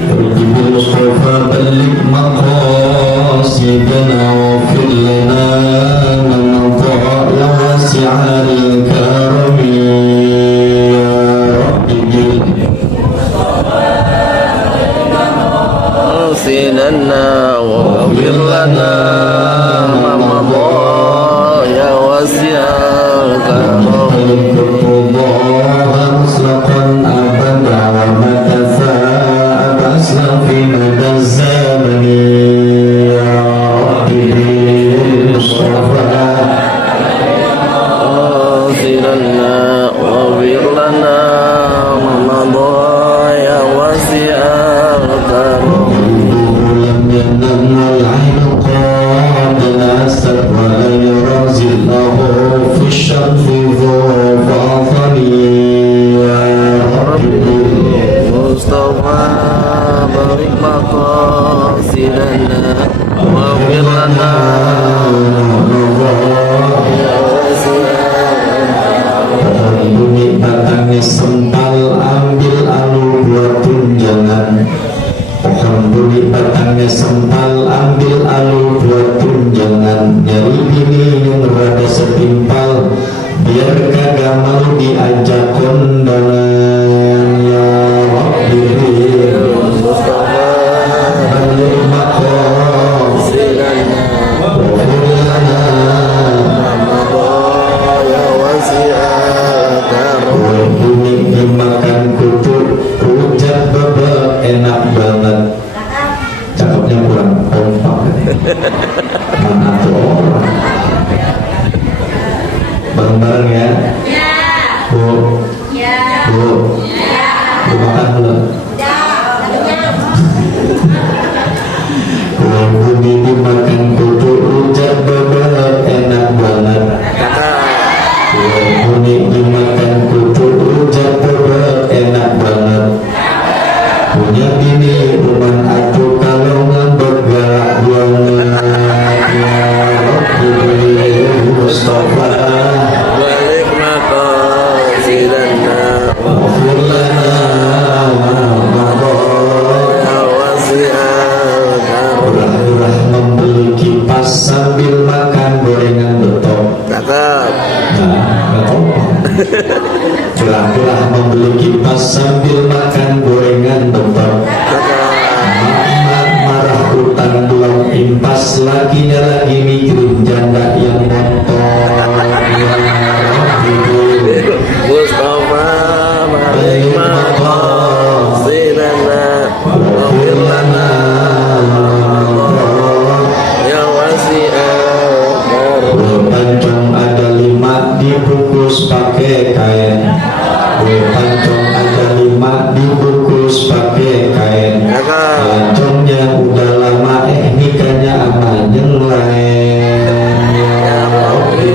بالمصطفى بلغ مقاصدنا واغفر لنا من مضى يا واسع الكرم يا رب مقاصدنا واغفر لنا من مضى يا واسع الكرم مطلقا أبدا ومكثا أبسا في مدى الزمن يا ربي بالمصطفى مقاصدنا واغفر لنا من مضى يا واسع الكرم لم ينم العين قد نست ولم يرزق له في الشمس ذو فاطمي يا ربي مصطفى بارك مقاصدنا واغفر لنا يا واسع Nikmatnya sempal ambil anu buat tunjangan. Pohon bumi batangnya sempal ambil anu buat tunjangan. Nyari bini yang rada setimpal biar kagak mau diajak kondangan. Ya Rabbi Mustafa balik maqasidana waghfir lana ya wasi'a karam. bumi dimakan kutu rujak bebek enak banget. Cakepnya kurang kompak. Mana tuh orang bareng-bareng ya. Bu Bu Bu makan belum? Bumi dimakan kutu rujak bebek enak banget. Bumi dimakan kutu rujak bebek enak banget. Punya bini rumah atuh kalau ngambek galak banget. Ya Rabbi Mustafa Balik maqasidana waghfir lana ya wasi'a karam. Murah-murah membeli kipas sambil makan gorengan betok. Cakep. Murah-murah membeli kipas sambil makan gorengan betok. Mak marah utang belum impas, lakinya lagi mikirin janda yang motor. Ya Rabbi Mustafa balik maqasidana waghfir lana ya wasi'a karam. pancong ada 5 dibungkus pakai kain. Pancong ada 5 dibungkus pakai kain. Pancongnya udah lama nikahnya sama yang lain. Ya Rabbi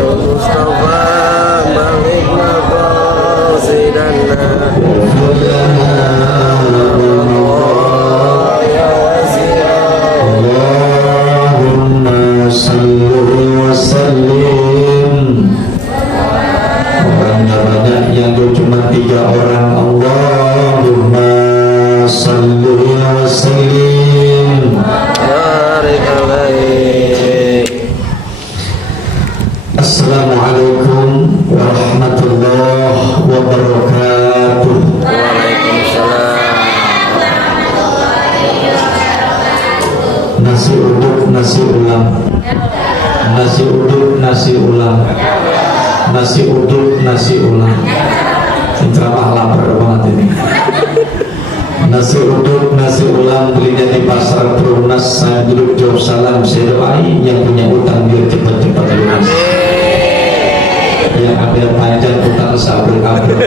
Mustafa balik maqasidana waghfir lana ya wasi'a Allahumma salli wa sallim. Orangnya banyak, yang cuma 3 orang. Allahumma salli wa sallim. barik alaih. Assalamualaikum warahmatullahi wabarakatuh. Waalaikumsalam. Nasi uduk nasi ulam. Nasi uduk nasi ulam. Nasi uduk nasi ulam. Ini ceramah lapar banget ini. Nasi uduk nasi ulam belinya di pasar Perumnas. Saya duduk jawab salam, saya doai yang punya utang biar cepat-cepat lunas. Yang ambil panjang utang sabur-kabur.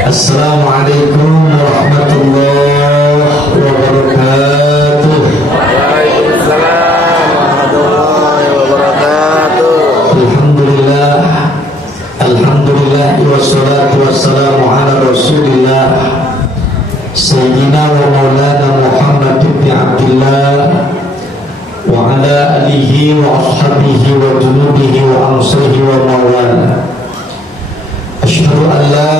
Assalamualaikum warahmatullahi wabarakatuh. Waalaikumsalam warahmatullahi wabarakatuh. Alhamdulillah. Alhamdulillah wassalatu wassalamu ala Rasulillah Sayyidina wa maulana Muhammad ibn Abdullah wa ala alihi wa ashabihi wa junubihi wa ansarihi wa mawala. Asyhadu an la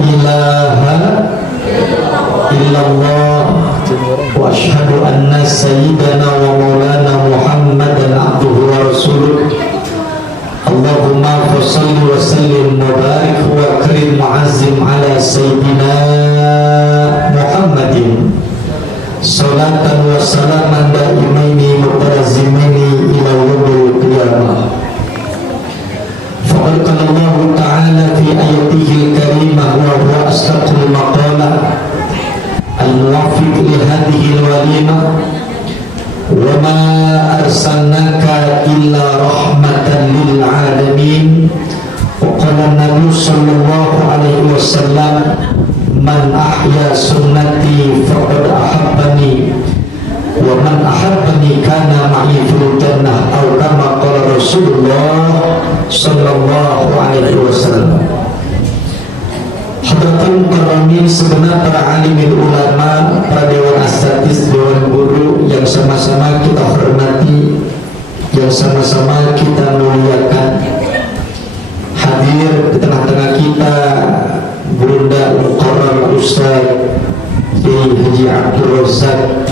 ilaha sayyidina Muhammadin salatan wa salaman daimaini mutarazimaini ila yaumil qiyamah. Faqad qala Allah ta'ala fi ayatihi al-karimah wa huwa asdaqul maqala al-muwaffiq li hadhihi al-walimah wa ma arsalnaka illa rahmatan lil alamin. Wa qala Nabi sallallahu alaihi wasallam man ahya sunnati faqad ahabbani wa man ahabbani kana ma'i fil jannah atau kama qala Rasulullah sallallahu alaihi wasallam. Hadratul Karamin, segenap para alimil ulama, para dewan asatidz, dewan guru yang sama-sama kita hormati, yang sama-sama kita muliakan. Hadir di tengah-tengah kita Bunda Muqarrar Ustaz Kiai Haji Abdul Razak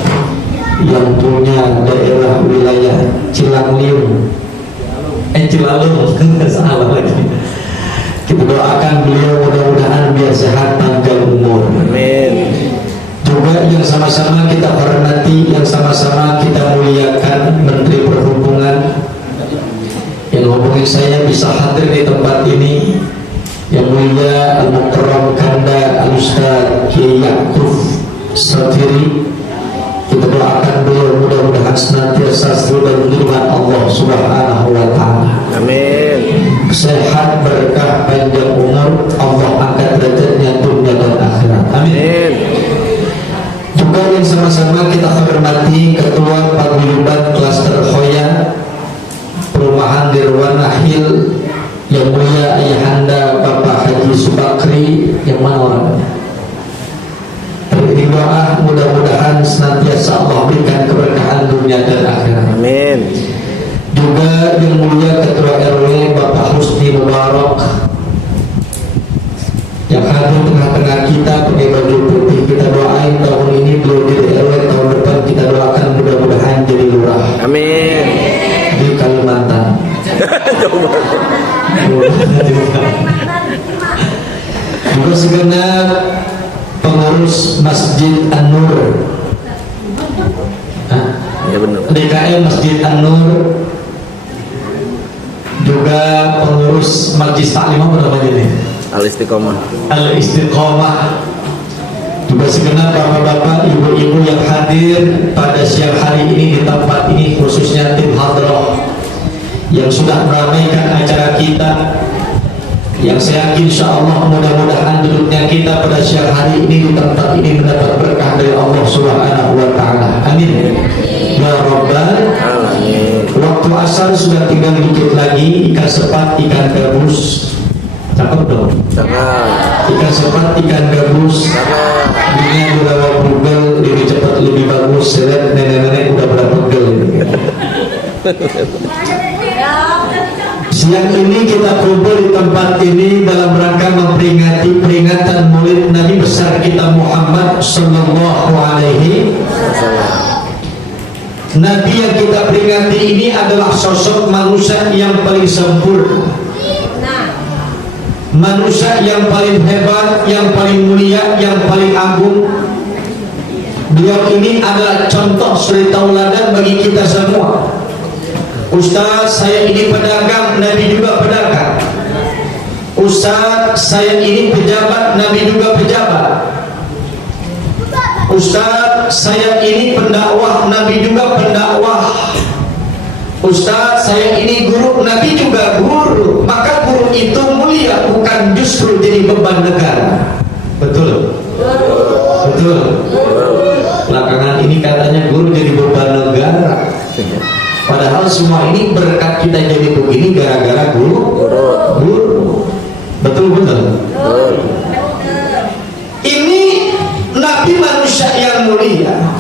yang punya daerah wilayah Cilangliung, Cilalung, salah lagi. Kita doakan beliau mudah-mudahan biar sehat panjang umur. Amin. Juga yang sama-sama kita hormati, yang sama-sama kita muliakan Menteri Perhubungan yang hubungi saya bisa hadir di tempat ini, yang mulia Al-Mukarram Kanda Al-Ustaz Kiai Ya'qub Safiri. Kita doakan beliau mudah-mudahan senantiasa seluruh dan lindungan Allah Subhanahu wa ta'ala. Amin. Sehat, berkah, panjang umur, Allah angkat derajatnya dunia dan akhirat. Amin. Juga yang sama-sama kita hormati Ketua Paguyuban Klaster Hoya Perumahan Dirwana Hill yang mulia Ayahanda Bapak Haji Subakri, yang mana orangnya? Doa mudah-mudahan senantiasa Allah berikan keberkahan dunia dan akhirat. Amin. Juga yang mulia Ketua RW Bapak Husni Mubarak yang hadir tengah-tengah kita pakai baju putih. Kita doain tahun ini beliau jadi RW, tahun depan kita doakan mudah-mudahan jadi lurah. Amin. Di Kalimantan. Juga segenap pengurus Masjid An-Nur, Ya benar. DKM Masjid An-Nur, juga pengurus Majlis Taklim apa namanya ini? Al-Istiqomah. Al-Istiqomah. Juga segenap bapak-bapak, ibu-ibu yang hadir pada siang hari ini di tempat ini, khususnya tim Hadrah yang sudah meramaikan acara kita, yang saya yakin insyaallah mudah-mudahan duduknya kita pada siang hari ini di tempat ini mendapat berkah dari Allah Subhanahu wa ta'ala. Amin ya rabbal Amin. Waktu asar sudah tinggal dikit lagi. Ikan sepat, ikan gabus, cakep dong. Cakap. Ikan sepat, ikan gabus. Cakap. Dunia udah mau pegel, lebih cepat lebih bagus. Saya lihat nenek-nenek udah pada pegel ini. Siang ini kita kumpul di tempat ini dalam rangka memperingati peringatan Maulid Nabi besar kita Muhammad sallallahu alaihi wasallam. Nabi yang kita peringati ini adalah sosok manusia yang paling sempurna, manusia yang paling hebat, yang paling mulia, yang paling agung. Beliau ini adalah contoh suri tauladan bagi kita semua. Ustaz, saya ini pedagang, Nabi juga pedagang. Ustaz, saya ini pejabat, Nabi juga pejabat. Ustaz, saya ini pendakwah, Nabi juga pendakwah. Ustaz, saya ini guru, Nabi juga guru. Maka guru itu mulia, bukan justru jadi beban negara. Betul? Betul. Belakangan ini katanya guru jadi beban negara. Padahal semua ini berkat kita jadi begini gara-gara guru. Betul betul. Ini Nabi manusia yang mulia.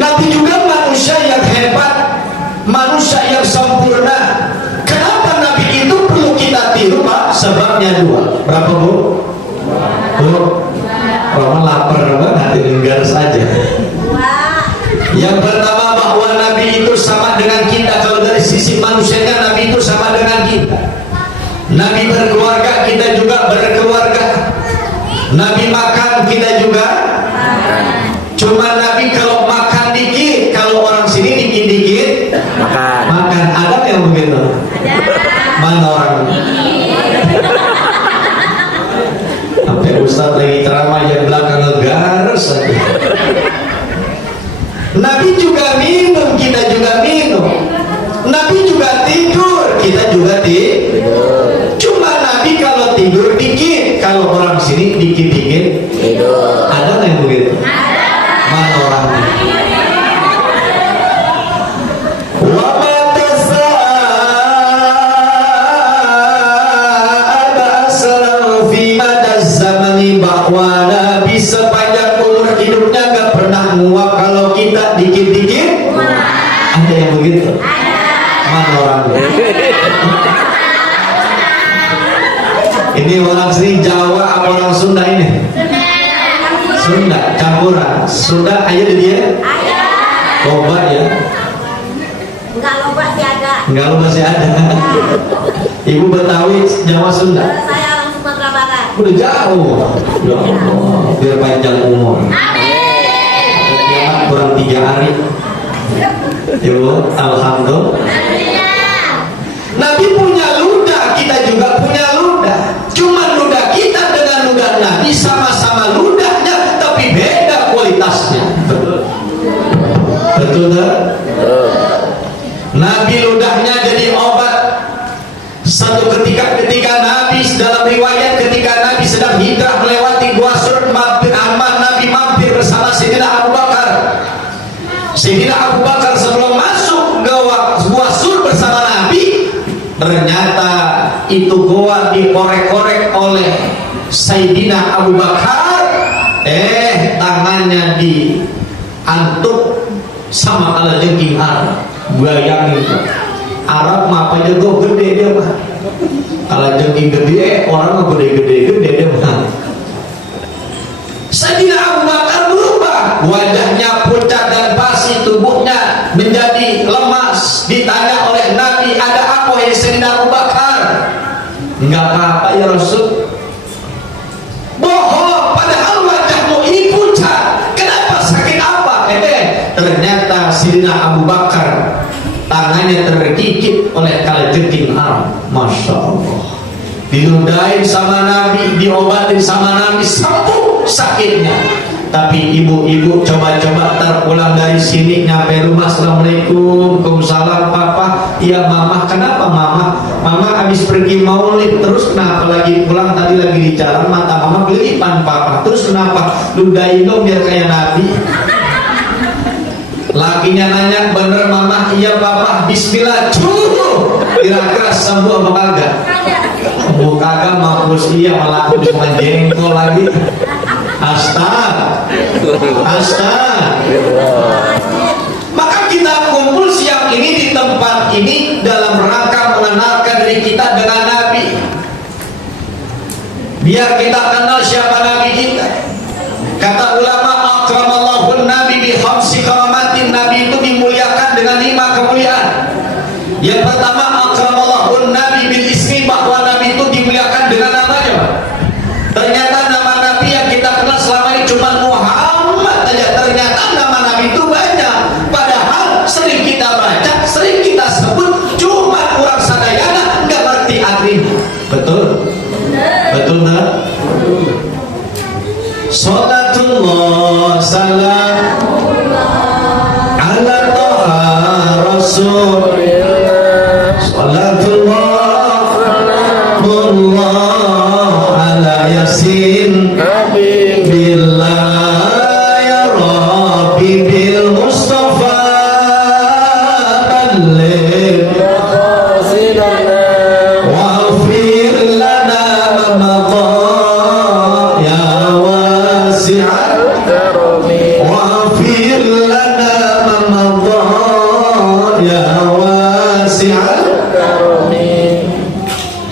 Nabi juga manusia yang hebat, manusia yang sempurna. Kenapa Nabi itu perlu kita tiru, Pak? Sebabnya dua. Berapa, Bu? Roman lapar banget, tinggal saja. Yang pertama bahwa Nabi itu sama dengan kita. Kalau dari sisi manusianya Nabi itu sama dengan kita. Nabi berkeluarga, kita juga berkeluarga. Nabi makan, kita juga cuma Nabi kalau makan dikit, kalau orang sini dikit-dikit makan. Ada yang begitu? Mana orang? Sampai Ustaz lagi ceramah yang belakang ngegaras saja. Nabi juga minum, kita juga minum. Nabi juga tidur, kita juga tidur. Cuma Nabi kalau tidur dikit, kalau orang sini dikit-dikit tidur. Ada nggak yang begitu? Mana orangnya? Bahwa Nabi sepanjang umur hidupnya gak pernah nguap kalau kita dikit-dikit. Ada yang begitu? Mana orangnya? Ini orang sini Jawa apa orang Sunda ini? Sunda, campuran. Sunda aja di dia? Loba ya? Enggak loba sih ada. Enggak loba sih ada. Ibu Betawi, Jawa, Sunda? Saya orang Sumatera Barat. Udah jauh. Ya Allah, biar panjang umur. Ya, kurang 3 hari. Ibu, alhamdulillah. Nabi punya ludah, kita juga punya ludah. Cuma ludah kita dengan ludah Nabi sama-sama ludahnya, tapi beda kualitasnya. Betul tak? Nabi ludahnya jadi obat. Satu ketika Nabi dalam riwayat ketika Nabi sedang hijrah melewati Gua Sur, Nabi mampir bersama Sayyidina Abu Bakar. Sayyidina Abu Bakar sebelum masuk ke Gua Sur bersama Nabi, ternyata itu gua dikorek-korek oleh Sayyidina Abu Bakar. Tangannya diantuk sama kalajengking Arab. Bayangin Arab mah apa jago gede dia mah. Kalajengking gede, orang mah gede dia mah. Sayyidina Abu Bakar berubah, wajahnya pucat dan pasi, tubuhnya menjadi lemas. Ditanya oleh Nabi, ada apa ya Sayyidina Abu Bakar? Enggak apa-apa ya Rasul. Bohong, padahal wajahmu ini pucat. Kenapa, sakit apa? Ternyata Sayyidina Abu Bakar tangannya tergigit oleh kalajengking Arab. Masya Allah. Diludahin sama Nabi, diobatin sama Nabi, sembuh sakitnya. Tapi ibu-ibu coba-coba terpulang dari sini nyampe rumah, assalamualaikum, waalaikumsalam, papa, iya mama, kenapa mama? Mama habis pergi maulid, terus kenapa lagi pulang tadi lagi di jalan mata mama kelipan papa, terus kenapa? Ludahin dong biar kayak Nabi. Lakinya nanya, bener mama? Iya papa, bismillah, cukup. Kira-kira sembuh apa kagak? Sembuh kagak, mampus iya, malah aku cuma jengkol lagi. Astaga. Maka kita kumpul siang ini di tempat ini dalam rangka mengenalkan diri kita dengan Nabi. Biar kita kenal siapa Nabi kita. Kata ulama, akramallahu nabi bi khamsi karamatin. Nabi itu dimuliakan dengan 5 kemuliaan. Yang pertama, akramallahu nabi bil ismi, bahwa Nabi itu dimuliakan dengan namanya. Ternyata nama Nabi yang kita kenal selama ini cuma Muhammad saja. Ternyata nama Nabi itu banyak. Padahal sering kita baca, sering kita sebut, cuma kurang sadayana, nggak ngerti artinya. Betul? Betul nggak? Salatullah salamullah ala toha rasul. Salatullah salamullah ala yasin billah ya rabbi bil mustafa balligh wa'fir lana ma madha ya wasi'al karami wa'fir lana ma madha ya wasi'al karami.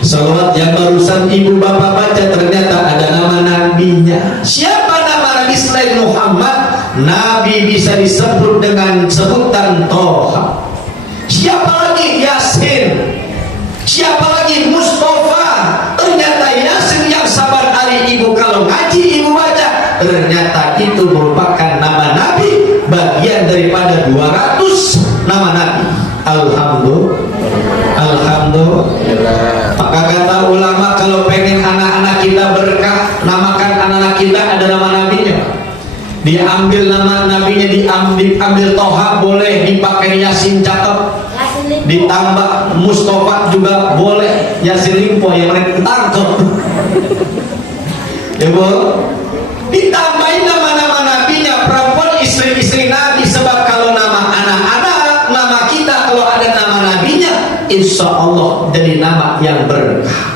Salawat yang barusan ibu bapak baca ternyata ada nama nabinya. Siapa nama nabi selain Muhammad? Nabi bisa disebut dengan sebutan Toha. Siapa lagi? Yasin. Siapa lagi? Mustafa. Ternyata Yasin yang sabar hari ibu kalau ngaji ternyata itu merupakan nama Nabi, bagian daripada 200 nama Nabi. Alhamdulillah. Maka kata ulama, kalau pengen anak-anak kita berkah, namakan anak-anak kita ada nama nabinya. Diambil nama nabinya, diambil Toha boleh, dipakai Yasin cakep, ditambah Mustafa juga boleh, Yasin Limpo yang mereka tangkep. Ya bu, ditambahin nama-nama nabinya, perempuan istri-istri Nabi. Sebab kalau nama anak-anak, nama kita kalau ada nama nabinya, insya Allah jadi nama yang berkah.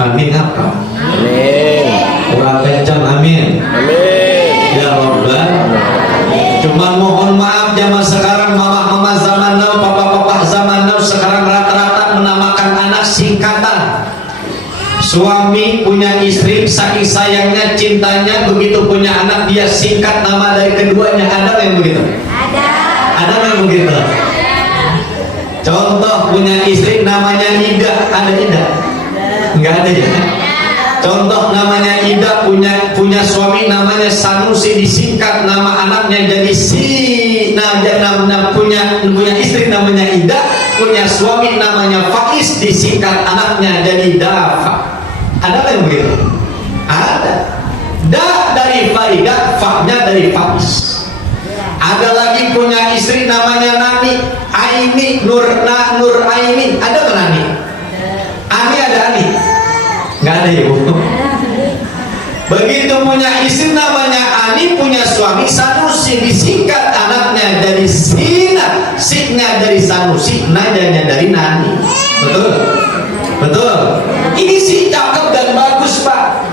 Amin apa? Amin. Kurang kencang amin. Amin. Ya Rabbal. Cuman mohon maaf zaman sekarang, mama-mama zaman now, papa-papa zaman now sekarang rata-rata menamakan anak singkatan. Suami punya istri, saking sayangnya, cintanya, begitu punya anak dia singkat nama dari keduanya. Ada yang begitu? Ada yang begitu? Contoh, punya istri namanya Ida, ada Ida? Enggak ada ya? Contoh, namanya Ida, punya suami namanya Sanusi, disingkat nama anaknya jadi punya istri namanya Ida, punya suami namanya Faiz, disingkat anaknya jadi Dafa. Ada yang begitu? Ada. Da dari Faidah, Fa-nya dari Faiz. Ada lagi punya istri namanya Nani, Aini, Nur Aini. Ada nggak Nani? Ani ada Ani? Nggak ada ya bu? Begitu punya istri namanya Ani, punya suami Sanusi, disingkat anaknya dari Sina, Siknya dari Sanusi, Najanya dari Nani. Betul? Betul? Ini sih cakep dan bagus pak.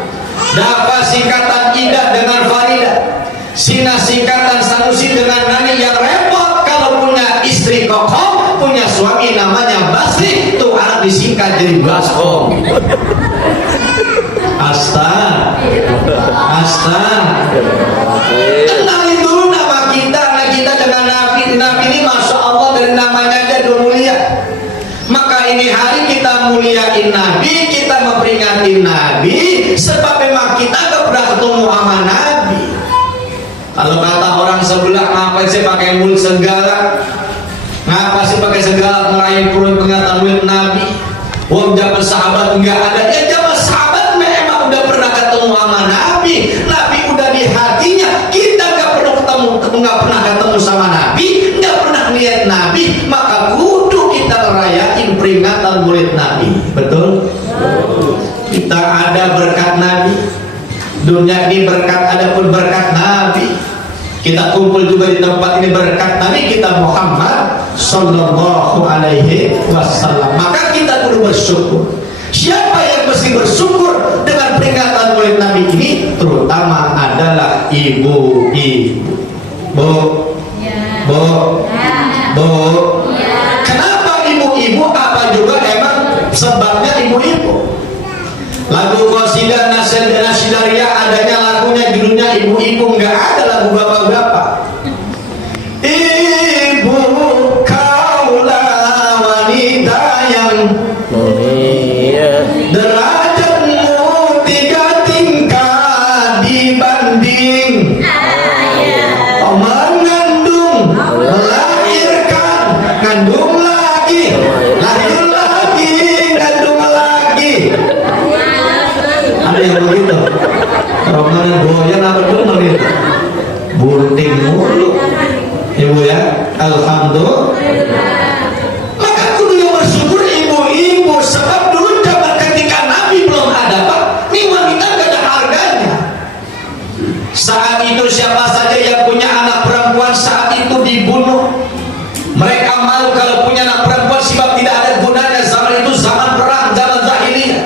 Dapat singkatan Ida dengan Farida, Sina singkatan Sanusi dengan Nani. Yang repot kalau punya istri kokoh, punya suami namanya Basri, tuh anak disingkat jadi Baskom. Kenali dulu nama kita, anak kita dengan Nabi. Nabi ini masya Allah dari namanya aja udah mulia. Maka ini hari kita muliain Nabi, kita memperingati Nabi, sebab memang kita gak pernah ketemu sama Nabi. Kalau kata orang sebelah, ngapain sih pakai mulut segala? Ngapa sih pakai segala meraih peringatan mulut Nabi? Wong zaman sahabat enggak ada. Ya zaman sahabat memang udah pernah ketemu sama Nabi. Nabi udah di hatinya. Kita nggak pernah ketemu sama Nabi, nggak pernah lihat Nabi. Maka kudu kita ngerayain peringatan Maulid Nabi. Betul? Kita ada berkat Nabi. Dunia ini berkat, ada pun berkat Nabi. Kita kumpul juga di tempat ini berkat Nabi kita Muhammad Sallallahu Alaihi Wasallam. Maka kita perlu bersyukur. Siapa yang mesti bersyukur dengan peringatan Maulid Nabi ini? Terutama adalah ibu-ibu. Bu. Kenapa ibu-ibu? Apa juga emang sebabnya ibu-ibu? Lagu qasidah Nasyidariyah adanya lagunya judulnya ibu-ibu, nggak ada lagu bapak-bapak. Ibu kaulah wanita yang mulia, derajatmu 3 tingkat dibanding mengandung, melahirkan, ngandung lagi, lahir lagi, ngandung lagi. Ada yang begitu? Romanan goyang apa bener itu? Bunting mulu. Ibu ya, alhamdulillah. Maka kudu yang bersyukur ibu-ibu, sebab dulu zaman ketika Nabi belum ada pak, ini wanita gak ada harganya. Saat itu siapa saja yang punya anak perempuan saat itu dibunuh. Mereka malu kalau punya anak perempuan sebab tidak ada gunanya. Zaman itu zaman perang, zaman jahiliyah.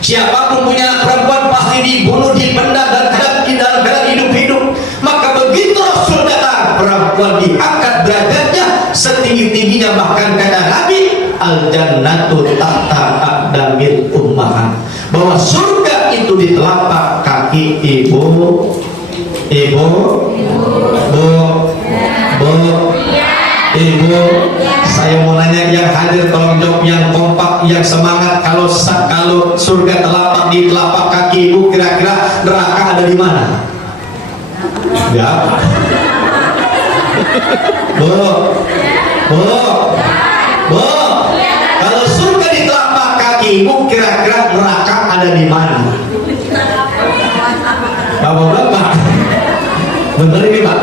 Siapapun punya anak perempuan pasti dibunuh, dipendam dan dalam keadaan hidup-hidup. Maka begitu Rasul datang, perempuan diangkat derajatnya setinggi-tingginya. Bahkan kata Nabi, al-jannatu tahta aqdamil ummahat, bahwa surga itu di telapak kaki ibu. Bu. Ibu, saya mau nanya yang hadir tolong jawab yang kompak, yang semangat. Kalau surga telapak di telapak kaki ibu, kira-kira neraka ada di mana? Ya. Bu, kalau surga di telapak kaki ibu, kira-kira neraka ada di mana? Bapak-bapak, bener ini Pak.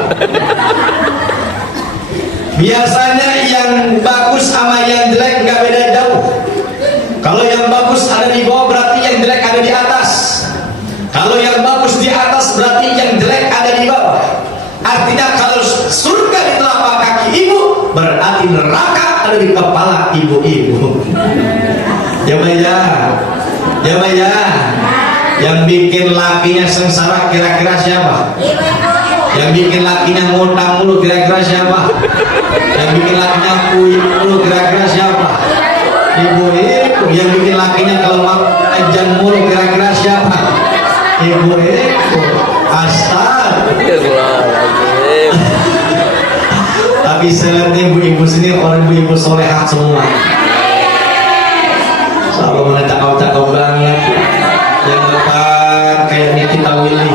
Biasanya yang bagus sama yang jelek nggak beda jauh. Kalau yang bagus ada di bawah, berarti yang jelek ada di atas. Kalau yang bagus di atas, berarti yang jelek ada di bawah. Artinya kalau surga di telapak kaki ibu, berarti neraka ada di kepala ibu-ibu. Ya Mbak ya, ya Mbak ya. Yang bikin lakinya sengsara kira-kira siapa? Yang bikin lakinya ngutang mulu kira-kira siapa? Yang bikin lakinya puyuh mulu kira-kira siapa? Ibu-ibu. Yang bikin lakinya kalau makan mulu kira-kira siapa? Ibu-ibu. Astagfirullahaladzim. Tapi saya lihat ibu-ibu sini orang ibu-ibu solehat semua. Selalu menacak-cakap banget. Yang depan kayak Nikita Willy,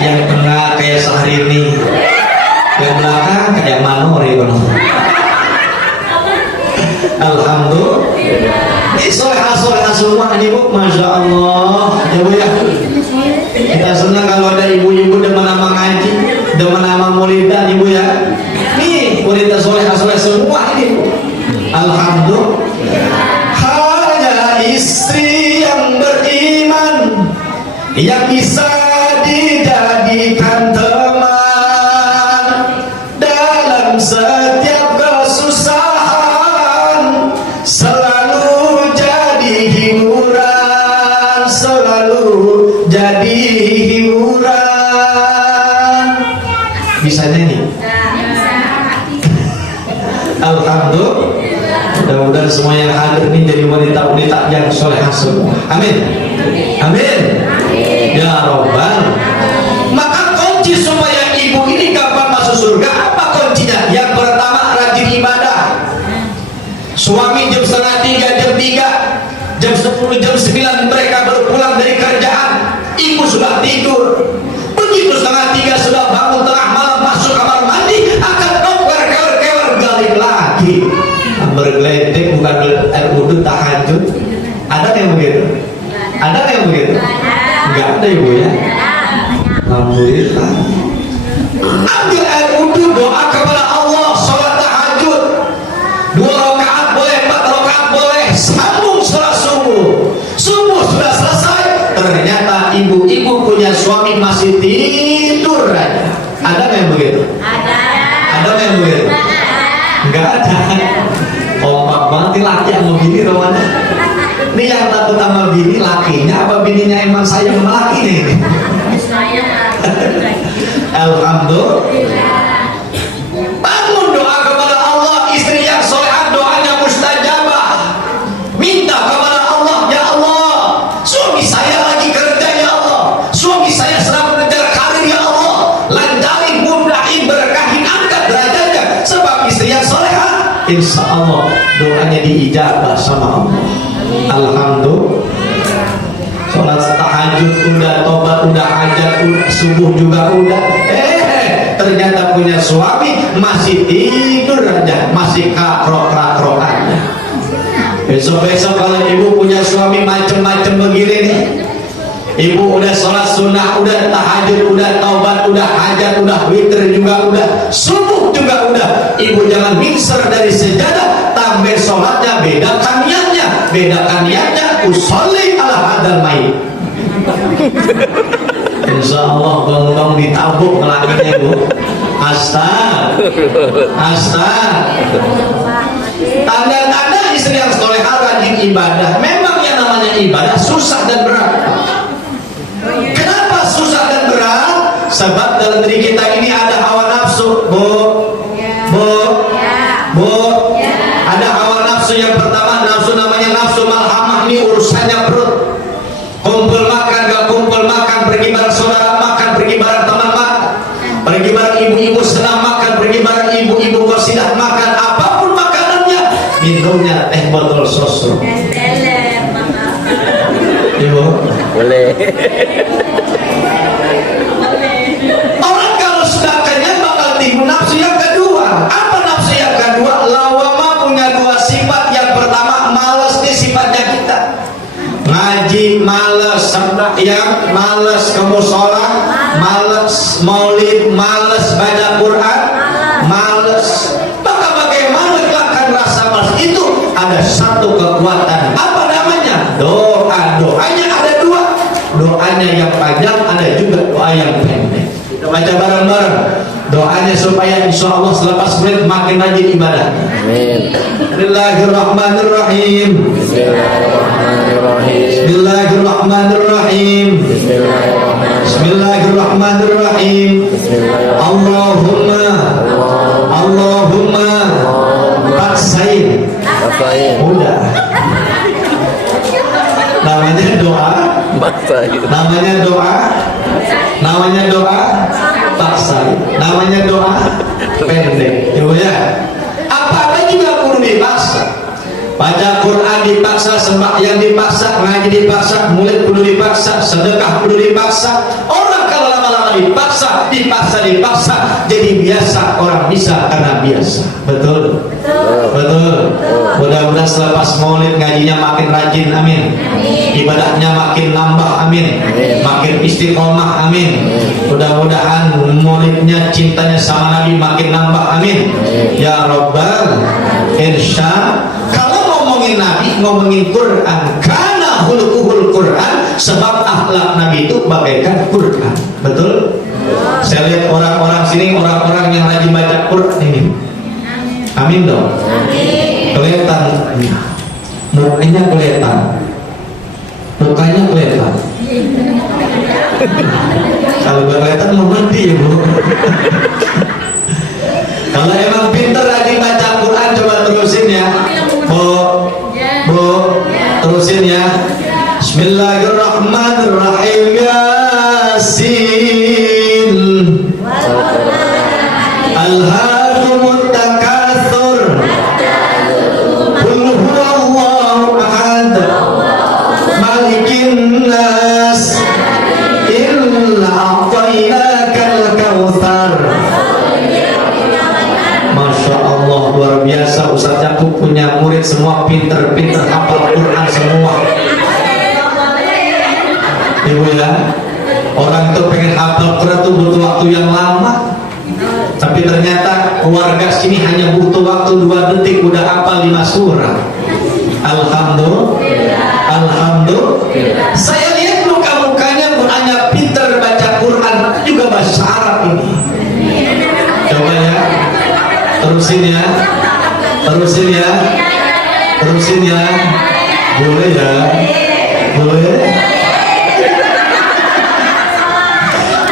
yang tengah kayak Syahrini, yang belakang kayak Manori. Alhamdulillah. Soleha semua ini Bu, Masya Allah. Ya Bu ya. Kita senang kalau ada ibu-ibu demen nama ngaji, demen nama muridan Ibu ya. Nih muridan soleha semua ini Bu. Alhamdulillah. Hanya istri yang beriman yang bisa dijadikan teman dalam setiap kesusahan, selalu jadi hiburan, selalu jadi hiburan. Bisa nyanyi? Alhamdulillah. Mudah-mudahan semua yang hadir ini jadi wanita-wanita yang solehah semua. Amin. Amin. Ya Rabbal. Maka kunci supaya ibu ini gampang masuk surga apa kuncinya? Yang pertama, rajin ibadah. Suami jam 2:30, jam 3, jam 10, jam 9 mereka baru pulang dari kerjaan. Ibu sudah tidur. Begitu 2:30 sudah bangun tengah malam, masuk kamar mandi, akan kewer-kewer balik lagi. Bergeledek bukan air wudhu tahajud. Ada yang begitu? Ada yang begitu? Enggak ada Ibu ya. Alhamdulillah. Ambil air wudhu, doa kepada Allah, sholat tahajud 2 rakaat boleh, 4 rakaat boleh, sambung sholat subuh. Subuh sudah selesai, ternyata ibu-ibu punya suami masih tidur aja. Ada yang begitu? Ada yang begitu? Enggak ada. Kompak banget laki yang mau bini rawannya. Ini yang takut sama bini lakinya apa bininya emang sayang sama laki nih? Alhamdulillah. Bangun doa kepada Allah, istri yang solehah doanya mustajabah. Minta kepada Allah, ya Allah, suami saya lagi kerja ya Allah, suami saya sedang mengejar karir ya Allah, lancarin, mudahin, berkahin, angkat derajatnya. Sebab istri yang solehah insya Allah doanya diijabah sama Allah. Alhamdulillah. Sholat tahajud udah, tobat udah, hajat udah, subuh juga udah. Ternyata punya suami masih tidur aja, masih kakrok aja. Besok-besok kalau ibu punya suami macem-macem begini nih, ibu udah sholat sunnah, udah tahajud, udah taubat, udah hajat, udah witir juga udah, subuh juga udah. Ibu jangan mingser dari sejadah, tambah sholatnya, bedakan niatnya, usolli ala hadal mayit. Insya Allah bang ditabuk ngelakinya Bu. Tanda-tanda istri yang solehah rajin ibadah. Memang yang namanya ibadah susah dan berat. Kenapa susah dan berat? Sebab dalam diri kita ini ada hawa nafsu, Bu. Ada hawa nafsu. Yang pertama nafsu namanya nafsu malhamah. Ini urusannya perut. Kumpul makan, gak kumpul makan, pergi bareng saudara makan, pergi bareng teman makan, pergi bareng ibu-ibu senang makan, pergi bareng ibu-ibu Orang kalau sudah kenyang bakal timbul nafsu yang kedua. Apa nafsu yang kedua? Lawama punya dua sifat. Yang pertama malas, ini sifatnya kita. Ngaji malas, yang malas ke musola, malas maulid, malas baca Quran, malas. Maka bagaimana hilangkan rasa malas itu? Ada satu kekuatan. Apa namanya? Doa. Doanya ada dua. Doanya yang panjang, ada juga doa yang pendek. Kita baca bareng-bareng doanya supaya insya Allah selepas menit makin rajin ibadah. Amin. Bismillahirrahmanirrahim. Bismillahirrahmanirrahim. Bismillahirrahmanirrahim. Bismillahirrahmanirrahim. Allahumma paksain. Mudah. Namanya doa. Namanya doa paksain. Namanya doa pendek. Ya. Apa juga perlu dipaksa. Baca Quran dipaksa, sembahyang dipaksa, ngaji dipaksa, mulut perlu dipaksa, sedekah perlu dipaksa. Orang kalau lama-lama dipaksa, jadi biasa. Orang bisa karena biasa. Betul. Mudah-mudahan selepas maulid ngajinya makin rajin, amin. Ibadahnya makin nambah, amin. Makin istiqomah, amin. Mudah-mudahan maulidnya cintanya sama Nabi makin nambah, amin. Ya Rabbal Irsyad. Kalau ngomongin Nabi, ngomongin Quran, karena hulukuhul Quran, sebab akhlak Nabi itu bagaikan Quran. Betul? Saya lihat orang-orang sini, orang-orang yang rajin baca Quran ini. Amin dong. Kelihatan, mukanya kelihatan, kalau gak kelihatan mau mati ya bu. Kalau emang pinter rajin baca Quran, coba terusin ya. Bu, terusin ya. Bismillahirrahmanirrahim. Yasin. Alhaakumut takatsur. Qul huwallahu ahad. Malikin nas. Inna a'tainakal kautsar. Masya Allah, luar biasa. Ustaz Yakub punya murid semua pinter-pinter, hafal Quran semua. Ibu ya, orang tuh pengen hafal Quran tuh butuh waktu yang lama. Tapi ternyata keluarga sini hanya butuh waktu 2 detik udah hafal 5 surah. Alhamdulillah. Saya lihat muka-mukanya hanya pinter baca Quran, juga bahasa Arab ini. Coba ya. Terusin ya. Boleh ya.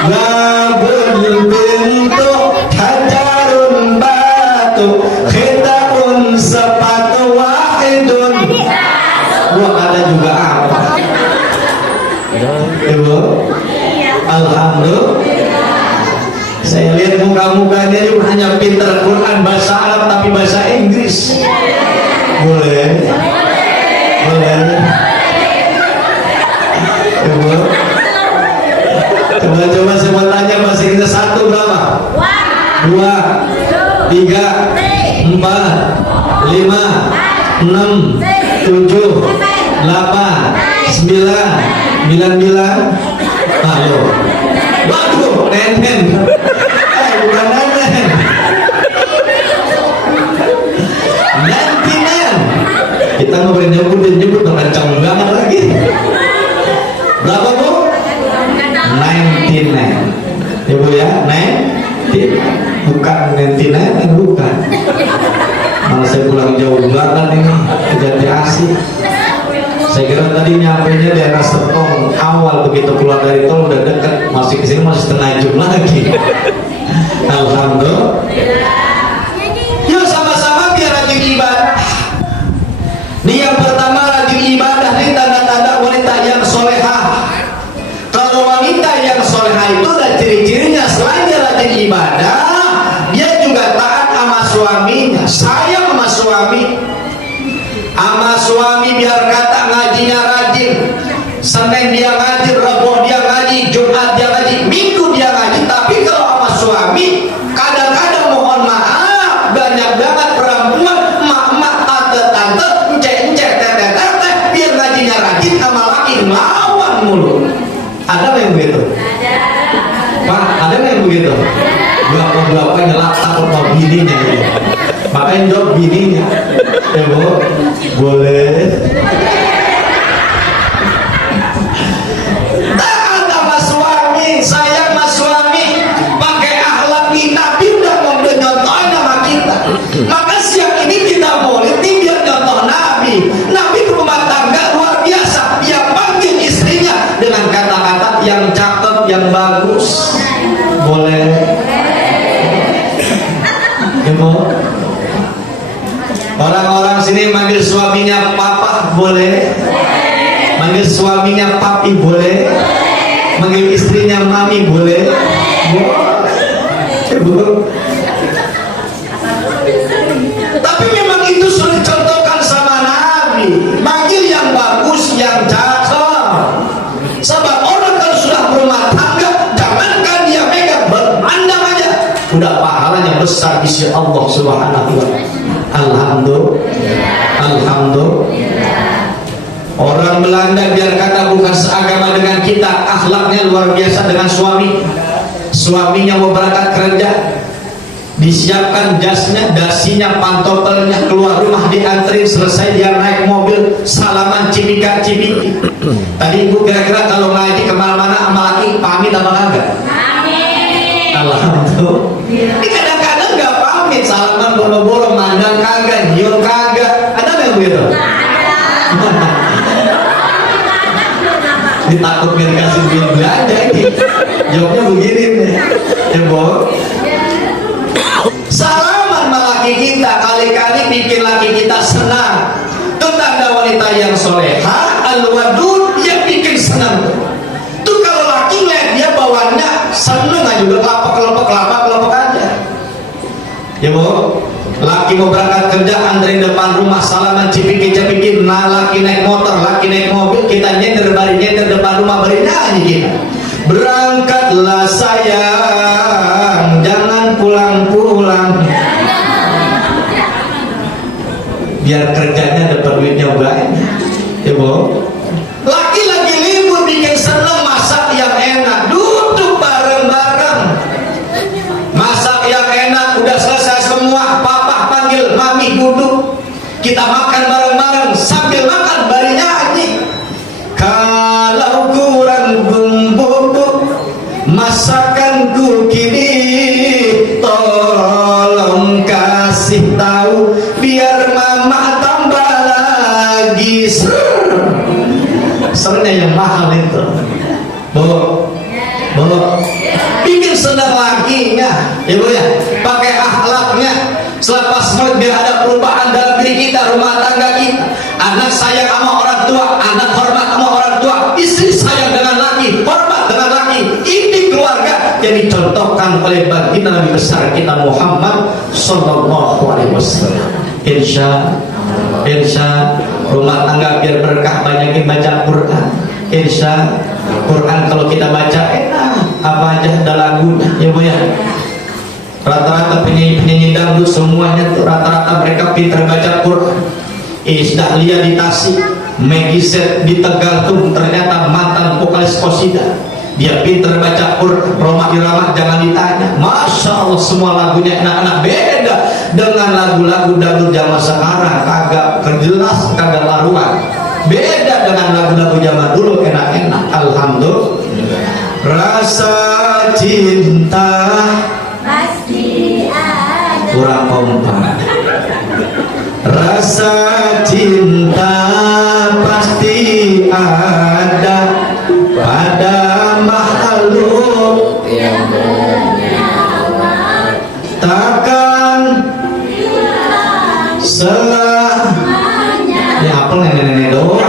Labul bentuk hajarun batu, khitabun sepatu wahidun. Gua ada juga apa? Ibu, alhamdulillah. Saya lihat muka-mukanya juga hanya pintar Quran bahasa Arab tapi bahasa Inggris. Boleh. Ibu, coba saya mau tanya bahasa Inggris 1 berapa? 2, 3, 4, 5, 6, 7, 8, 9, 99. Halo. Waduh, nenen. Bukan nenen. 99. Kita mau nyebut dong, kencang banget lagi. Berapa bu? 99. Ibu ya, 99. Bukan 99, bukan. Malah saya pulang jauh banget ini, Jati Asih. Saya kira tadi nyampainya daerah Serpong awal, begitu keluar dari tol udah dekat, masih kesini masih setengah jam lagi. Alhamdulillah. Yuk sama-sama biar rajin ibadah. Ini yang pertama, rajin ibadah. Ini tanda-tanda wanita yang solehah. Kalau wanita yang solehah itu ada ciri-cirinya. Selain dia rajin ibadah, dia juga taat sama suaminya, sayang sama suami. Sama suami biar kata ngajinya rajin. Senin dia ngaji, Rabu Pak, ada nggak yang begitu? Bapak nyelak takut sama bininya gitu. Makanya jawab bininya. Ya Bu, boleh. Taat sama suami, sayang sama suami, pakai akhlak Nabi udah mau nyontohin sama kita. Maka siang ini kita boleh biar contoh Nabi. Nabi rumah tangga luar biasa. Dia panggil istrinya dengan kata-kata yang cakep, yang bagus. Boleh. Ya Bu. Orang-orang sini manggil suaminya papa boleh. Manggil suaminya papi boleh. Manggil istrinya mami boleh. Boleh. Tapi memang itu sudah dicontohkan sama Nabi. Manggil yang bagus, yang cakep. Sebab orang kalau sudah berumah tangga, jangankan dia megang, berpandang aja udah pahalanya besar di sisi Allah Subhanahu wa ta'ala. Alhamdulillah. Orang Belanda biar kata bukan seagama dengan kita, akhlaknya luar biasa dengan suami. Suaminya mau berangkat kerja, disiapkan jasnya, dasinya, pantopelnya, keluar rumah diantri, selesai dia naik mobil, salaman cipika-cipiki. Tadi ibu kira-kira kalau ngaji kemana-mana sama laki pamit apa kagak? Alhamdulillah. Ini kadang-kadang nggak pamit, salaman boro-boro, mandang kagak, nyium kagak. Ada nggak begitu? Ditakut nggak dikasih duit belanja ini. Jawabnya begini nih, ya Bu. Salaman sama laki kita, kali-kali bikin laki kita senang. Itu tanda wanita yang soleha, al-wadud, yang bikin senang. Tuh kalau laki lihat dia bawaannya seneng aja, udah kelapa aja. Ya Bu, laki mau berangkat kerja, antri depan rumah, salaman cipiki-cipiki. Nah, laki naik motor, laki naik mobil, kita nyender depan rumah, beri nyanyi kita. Berangkatlah sayang, jangan pulang-pulang. Biar kerjanya dapat duitnya banyak. Ya Bu, laki lagi libur bikin seneng, masak yang enak, duduk bareng-bareng. Masak yang enak, udah selesai semua, papa panggil mami duduk, kita makan bareng-bareng. Sambil makan bari nyanyi. Kalau kurang bumbu masakanku kini, tolong kasih tahu biar mama tambah lagi. Sernya yang mahal itu, Bu, bikin senang lakinya, ibu ya, pakai akhlaknya. Selepas dia ada perubahan dalam diri kita, rumah tangga kita, anak sayang sama orang tua, anak hormat sama orang tua, istri sayang dengan laki, hormat dengan laki. Ini keluarga yang dicontohkan oleh baginda Nabi besar kita Muhammad Sallallahu Alaihi Wasallam. Insya rumah tangga biar berkah, banyakin baca Quran. Insya Quran kalau kita baca enak, apa aja ada lagunya, ya Bu ya. Rata-rata penyanyi dangdut semuanya tuh rata-rata mereka pintar baca Quran. Dahlia di Tasik, Maggie Set di Tegal tuh ternyata mantan vokalis Qasidah. Dia pintar baca Quran. Roma Irama jangan ditanya, Masya Allah semua lagunya enak-enak, beda dengan lagu-lagu dangdut zaman sekarang, kagak jelas, kagak laruan. Beda dengan lagu-lagu zaman dulu, enak-enak. Alhamdulillah. Rasa cinta Pasti ada. kurang kompak. Rasa cinta pasti ada pada makhluk yang bernyawa, takkan selamanya. Ya apa nenek-nenek doang.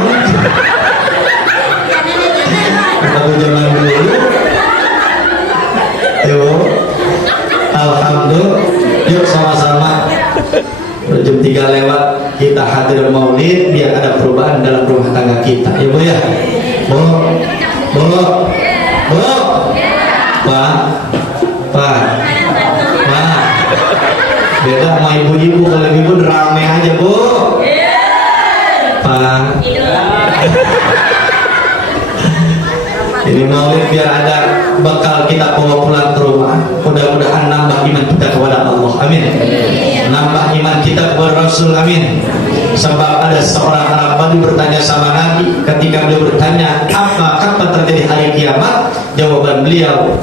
Lagu zaman dulu. Yuk, alhamdulillah. Yuk sama-sama. Jam 3 lewat kita hadir maulid biar ada perubahan dalam rumah tangga kita. Ya Bu ya. Bu, Pak. Beda sama ibu-ibu, kalau ibu rame aja Bu. Pak. Jadi maulid biar ada bekal kita bawa pulang ke rumah. Mudah-mudahan nambah iman kita kepada Allah. Amin. Nambah iman kita kepada Rasul. Amin. Sebab ada seorang Arab Badui bertanya sama Nabi. Ketika beliau bertanya, kapan terjadi hari kiamat? Jawaban beliau,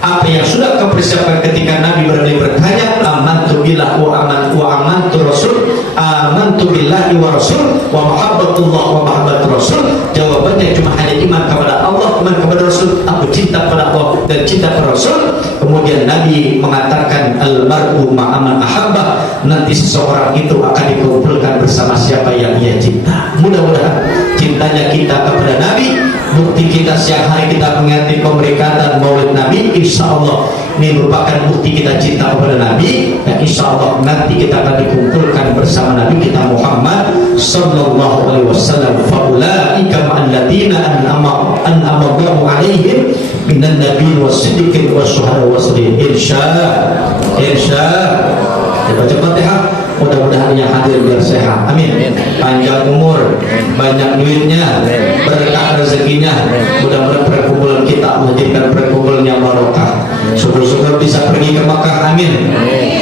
apa yang sudah kau persiapkan? Ketika Nabi bertanya, amantu billah wa amantu rasul, amantu billahi wa rasul wa mahabbatullah wa mahabbat rasul. Jawabannya cuma hanya iman kepada Allah, iman kepada Rasul. Aku cinta kepada Allah dan cinta kepada Rasul. Kemudian Nabi mengatakan, almar'u ma'aman ahabba, nanti seseorang itu akan dikumpulkan bersama siapa yang ia cinta. Mudah-mudahan cintanya kita kepada Nabi, bukti kita siang hari kita mengikuti pemeringkatan Maulid Nabi, insya Allah ini merupakan bukti kita cinta kepada Nabi, dan insya Allah nanti kita akan dikumpulkan bersama Nabi kita Muhammad sallallahu alaihi wasallam. Faulaika ma'alladina an'ama Allahu alaihim minan nabiyyin wasiddiqin wasyuhada wasolihin. Insya cepat-cepat ya. Mudah-mudahan yang hadir biar sehat. Amin. Panjang umur, banyak duitnya, berkah rezekinya. Mudah-mudahan perkumpulan kita Allah jadikan perkumpulan yang barokah. Syukur-syukur bisa pergi ke Makkah. Amin.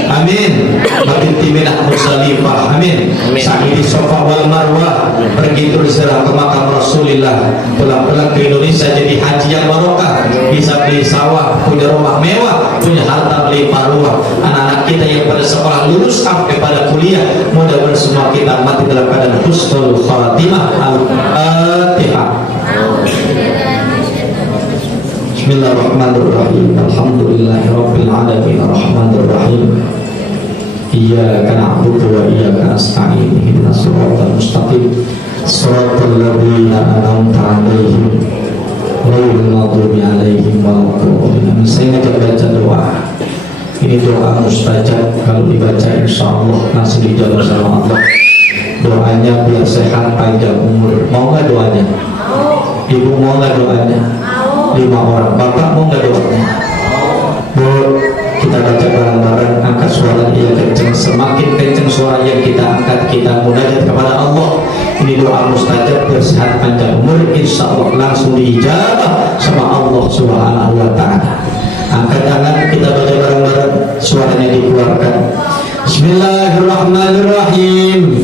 Amin. Binti Minah Mustalifah. Amin. Sa'idi Safa wal Marwah, pergi terus ke makam Rasulullah. Pulang-pulang ke Indonesia jadi haji yang barokah. Bisa beli sawah, punya rumah mewah, punya harta melimpah ruah. Anak-anak kita yang pada sekolah lulus sampai pada kuliah, mudah-mudahan semua kita mati dalam keadaan husnul khatimah. Al-Fatihah. Bismillahirrahmanirrahim. Alhamdulillahirabbil alamin arrahmanir rahim. Iyyaka na'budu wa iyyaka nasta'in. Ihdinas siratal mustaqim. Shiratal ladzina an'amta 'alaihim ghairil maghdubi 'alaihim waladdallin. Saya ngajak baca doa. Ini doa mustajab, kalau dibaca insya Allah langsung dijawab sama Allah. Doanya biar sehat panjang umur. Mau nggak doanya? Ibu mau nggak doanya? 5 orang. Bapak mau nggak doanya? Bu, kita baca bareng-bareng, angkat suara yang kenceng. Semakin kenceng suara yang kita angkat, kita munajat kepada Allah. Ini doa mustajab biar sehat panjang umur. Insya Allah langsung diijabah sama Allah Subhanahu wa Ta'ala. Angkat tangan, kita baca bareng-bareng, suaranya dikeluarkan. Bismillahirrahmanirrahim.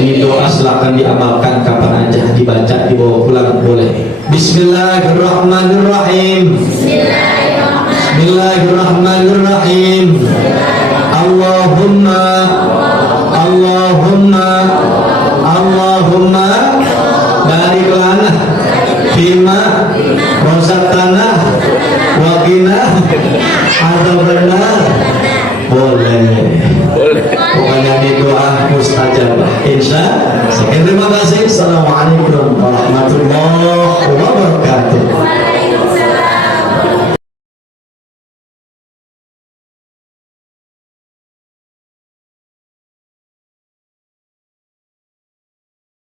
Ini doa silakan diamalkan kapan aja, dibaca, dibawa pulang boleh. Bismillahirrahmanirrahim. Bismillahirrahmanirrahim. Allahumma barik lana fima razaqtana wa qina adzabannar. Boleh. Pokoknya di doa mustajabah. Insya Allah. Terima kasih. Assalamualaikum warahmatullahi wabarakatuh.